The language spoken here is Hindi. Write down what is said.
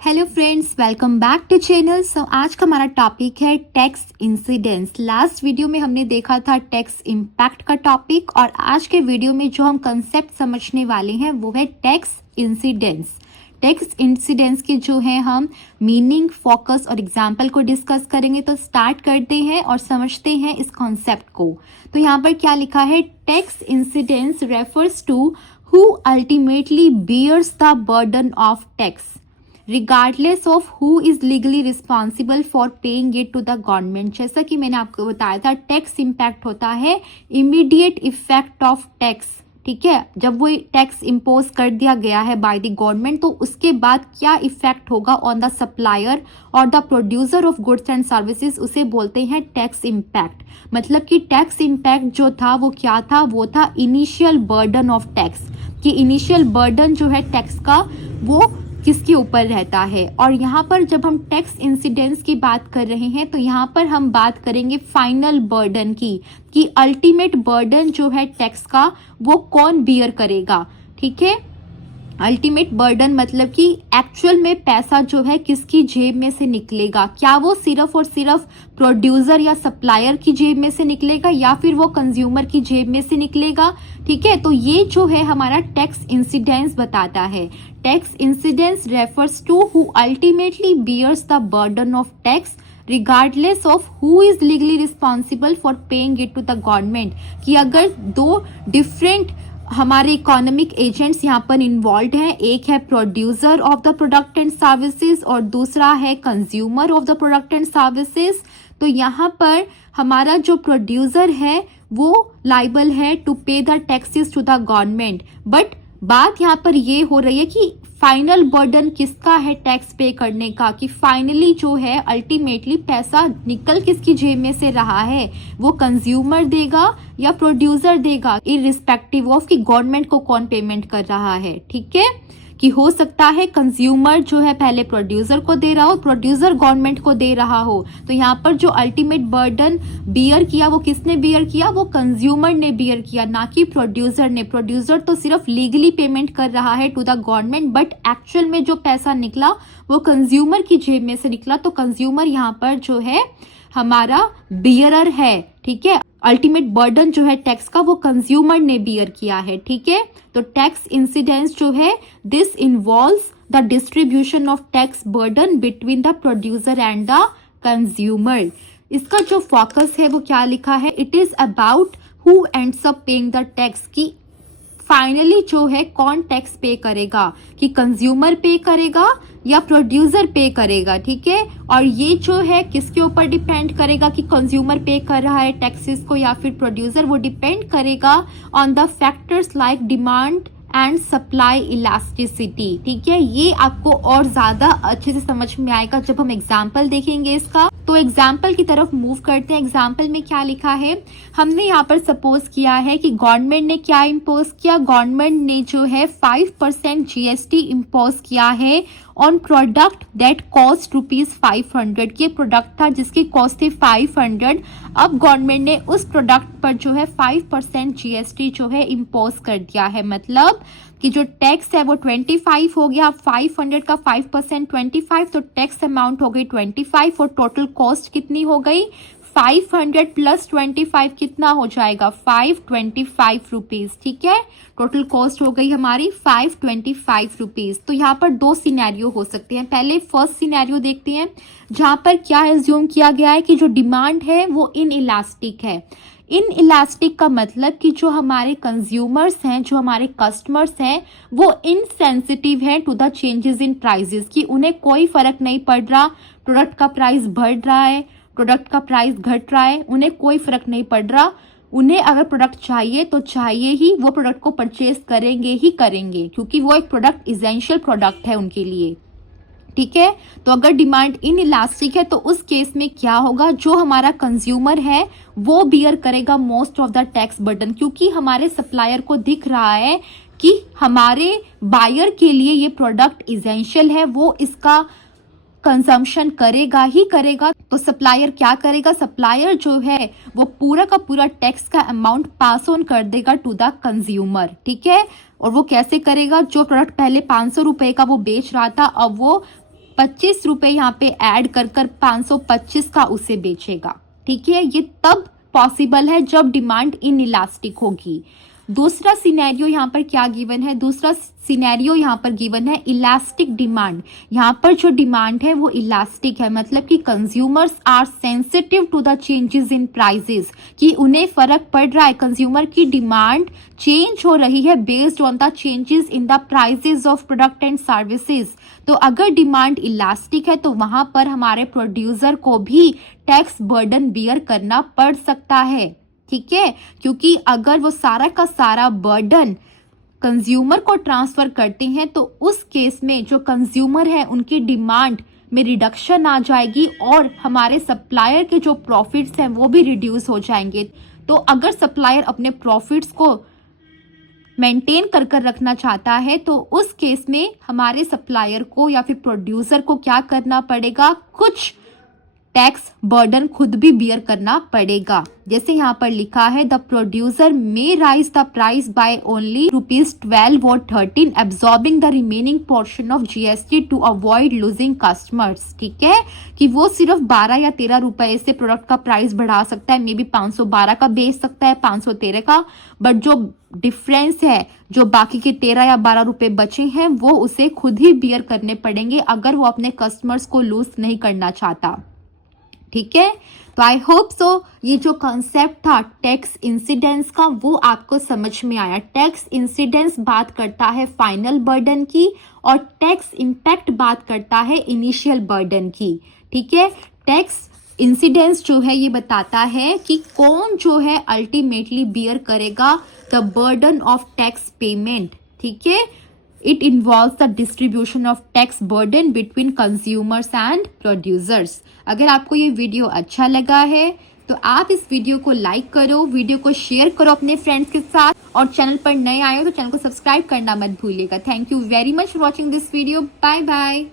Hello friends, welcome back to channel. आज का हमारा टॉपिक है टैक्स इंसिडेंस। लास्ट वीडियो में हमने देखा था टैक्स इम्पैक्ट का टॉपिक, और आज के वीडियो में जो हम कंसेप्ट समझने वाले हैं वो है टैक्स इंसिडेंस। टैक्स इंसिडेंस के जो है हम मीनिंग, फोकस और एग्जाम्पल को डिस्कस करेंगे। तो स्टार्ट करते हैं और समझते हैं इस कॉन्सेप्ट को। तो यहाँ पर क्या लिखा है, tax incidence refers to who ultimately bears the burden of tax regardless of who is legally responsible for paying it to the government। जैसा कि मैंने आपको बताया था, टैक्स इम्पैक्ट होता है इमीडिएट इफेक्ट ऑफ टैक्स। ठीक है, जब वो टैक्स इम्पोज कर दिया गया है बाय द गवर्नमेंट, तो उसके बाद क्या इफेक्ट होगा ऑन द सप्लायर और the producer of goods and services, उसे बोलते हैं टैक्स इम्पैक्ट। मतलब कि टैक्स इम्पैक्ट जो था वो क्या था, वो था इनिशियल बर्डन ऑफ टैक्स। कि इनिशियल बर्डन जो है टैक्स का वो किसके ऊपर रहता है। और यहाँ पर जब हम टैक्स इंसिडेंस की बात कर रहे हैं तो यहाँ पर हम बात करेंगे फाइनल बर्डन की, कि अल्टीमेट बर्डन जो है टैक्स का वो कौन बियर करेगा। ठीक है, अल्टीमेट बर्डन मतलब कि एक्चुअल में पैसा जो है किसकी जेब में से निकलेगा। क्या वो सिर्फ और सिर्फ प्रोड्यूसर या सप्लायर की जेब में से निकलेगा या फिर वो कंज्यूमर की जेब में से निकलेगा। ठीक है, तो ये जो है हमारा टैक्स इंसिडेंस बताता है। Tax incidence refers to who ultimately bears the burden of tax regardless of who is legally responsible for paying it to the government। कि अगर दो डिफरेंट हमारे इकोनॉमिक एजेंट्स यहाँ पर इन्वॉल्व हैं, एक है producer of the product and services और दूसरा है consumer of the product and services, तो यहाँ पर हमारा जो प्रोड्यूसर है वो लाइबल है to pay the taxes to the government. But बात यहाँ पर ये हो रही है कि फाइनल बर्डन किसका है टैक्स पे करने का, कि फाइनली जो है अल्टीमेटली पैसा निकल किसकी जेब में से रहा है, वो कंज्यूमर देगा या प्रोड्यूसर देगा, इररिस्पेक्टिव ऑफ कि गवर्नमेंट को कौन पेमेंट कर रहा है। ठीक है, कि हो सकता है कंज्यूमर जो है पहले प्रोड्यूसर को दे रहा हो, प्रोड्यूसर गवर्नमेंट को दे रहा हो। तो यहाँ पर जो अल्टीमेट बर्डन बियर किया वो किसने बियर किया, वो कंज्यूमर ने बियर किया, ना कि प्रोड्यूसर ने। प्रोड्यूसर तो सिर्फ लीगली पेमेंट कर रहा है to the government, but actual में जो पैसा निकला वो कंज्यूमर की जेब में से निकला। तो कंज्यूमर यहाँ पर जो है हमारा बियरर है। ठीक है, अल्टीमेट बर्डन जो है टैक्स का वो कंज्यूमर ने बियर किया है। ठीक है, तो टैक्स इंसिडेंस जो है this involves the distribution of tax burden between the producer and the consumer. इसका जो फोकस है वो क्या लिखा है, it is about who ends up paying the tax. की फाइनली जो है कौन टैक्स पे करेगा, कि कंज्यूमर पे करेगा या प्रोड्यूसर पे करेगा। ठीक है, और ये जो है किसके ऊपर डिपेंड करेगा कि कंज्यूमर पे कर रहा है टैक्सेस को या फिर प्रोड्यूसर, वो डिपेंड करेगा on the factors like demand and supply elasticity. ठीक है, ये आपको और ज्यादा अच्छे से समझ में आएगा जब हम एग्जाम्पल देखेंगे इसका। तो एग्जाम्पल की तरफ मूव करते हैं। एग्जाम्पल में क्या लिखा है, हमने यहाँ पर सपोज किया है कि गवर्नमेंट ने क्या इम्पोज किया, गवर्नमेंट ने जो है 5% GST इम्पोज किया है ऑन प्रोडक्ट दैट कॉस्ट ₹500। ये प्रोडक्ट था जिसकी कॉस्ट थी 500। अब गवर्नमेंट ने उस प्रोडक्ट पर जो है 5% GST जो है इम्पोज कर दिया है। मतलब कि जो टैक्स है वो 25 हो गया, 500 का 5% 25, तो टैक्स अमाउंट हो गई 25 और टोटल कॉस्ट कितनी हो गई 500 प्लस 25 कितना हो जाएगा 525 रुपीज। ठीक है, टोटल कॉस्ट हो गई हमारी 525 रुपीज। तो यहाँ पर दो सिनेरियो हो सकते हैं। पहले फर्स्ट सिनेरियो देखते हैं, जहाँ पर क्या एज्यूम किया गया है कि जो डिमांड है वो इन इलास्टिक है। इन इलास्टिक का मतलब कि जो हमारे कंज्यूमर्स हैं, जो हमारे कस्टमर्स हैं, वो इनसेंसिटिव हैं to the changes in prices, कि उन्हें कोई फर्क नहीं पड़ रहा प्रोडक्ट का प्राइस बढ़ रहा है, प्रोडक्ट का प्राइस घट रहा है, उन्हें कोई फर्क नहीं पड़ रहा। उन्हें अगर प्रोडक्ट चाहिए तो चाहिए ही, वो प्रोडक्ट को परचेज करेंगे ही करेंगे, क्योंकि वो एक प्रोडक्ट इसेंशियल प्रोडक्ट है उनके लिए। ठीक है, तो अगर डिमांड इन इलास्टिक है तो उस केस में क्या होगा, जो हमारा कंज्यूमर है वो बियर करेगा most of the tax burden, क्योंकि हमारे सप्लायर को दिख रहा है कि हमारे बायर के लिए ये प्रोडक्ट इसेंशियल है, वो इसका कंजम्पशन करेगा ही करेगा। तो सप्लायर क्या करेगा, सप्लायर जो है वो पूरा का पूरा टैक्स का अमाउंट पास ऑन कर देगा टू द कंज्यूमर। ठीक है, और वो कैसे करेगा, जो प्रोडक्ट पहले 500 रुपए का वो बेच रहा था अब वो 25 रुपए यहाँ पे ऐड कर 525 का उसे बेचेगा। ठीक है, ये तब पॉसिबल है जब डिमांड इनइलास्टिक होगी। दूसरा सिनेरियो यहाँ पर क्या गिवन है, दूसरा सिनेरियो यहाँ पर गिवन है इलास्टिक डिमांड। यहाँ पर जो डिमांड है वो इलास्टिक है, मतलब कि consumers are sensitive to the changes in prices, कि उन्हें फर्क पड़ रहा है, कंज्यूमर की डिमांड चेंज हो रही है based on the changes in the prices of product and services. तो अगर डिमांड इलास्टिक है तो वहां पर हमारे प्रोड्यूसर को भी टैक्स बर्डन बियर करना पड़ सकता है। ठीक है, क्योंकि अगर वो सारा का सारा बर्डन कंज्यूमर को ट्रांसफर करते हैं तो उस केस में जो कंज्यूमर है उनकी डिमांड में रिडक्शन आ जाएगी और हमारे सप्लायर के जो प्रॉफिट्स हैं वो भी रिड्यूस हो जाएंगे। तो अगर सप्लायर अपने प्रॉफिट्स को मेंटेन कर रखना चाहता है तो उस केस में हमारे सप्लायर को या फिर प्रोड्यूसर को क्या करना पड़ेगा, कुछ टैक्स बर्डन खुद भी बियर करना पड़ेगा। जैसे यहाँ पर लिखा है the producer may rise the price by only ₹12 और 13 absorbing the remaining portion of GST to avoid losing customers. ठीक है, कि वो सिर्फ 12 या 13 रुपए से प्रोडक्ट का प्राइस बढ़ा सकता है, मे बी 512 का बेच सकता है, 513 का, बट जो डिफरेंस है, जो बाकी के 13 या 12 रुपए बचे हैं वो उसे खुद ही बियर करने पड़ेंगे अगर वो अपने कस्टमर्स को लूज नहीं करना चाहता। ठीक है, तो आई होप सो ये जो कॉन्सेप्ट था टैक्स इंसिडेंस का वो आपको समझ में आया। टैक्स इंसिडेंस बात करता है फाइनल बर्डन की और टैक्स इम्पैक्ट बात करता है इनिशियल बर्डन की। ठीक है, टैक्स इंसिडेंस जो है ये बताता है कि कौन जो है अल्टीमेटली बियर करेगा the burden of tax payment. ठीक है, it involves the distribution of tax burden between consumers and producers। अगर आपको ये वीडियो अच्छा लगा है तो आप इस वीडियो को लाइक करो, वीडियो को शेयर करो अपने फ्रेंड्स के साथ, और चैनल पर नए आए हो तो चैनल को सब्सक्राइब करना मत भूलिएगा। Thank you very much for watching this video. Bye bye.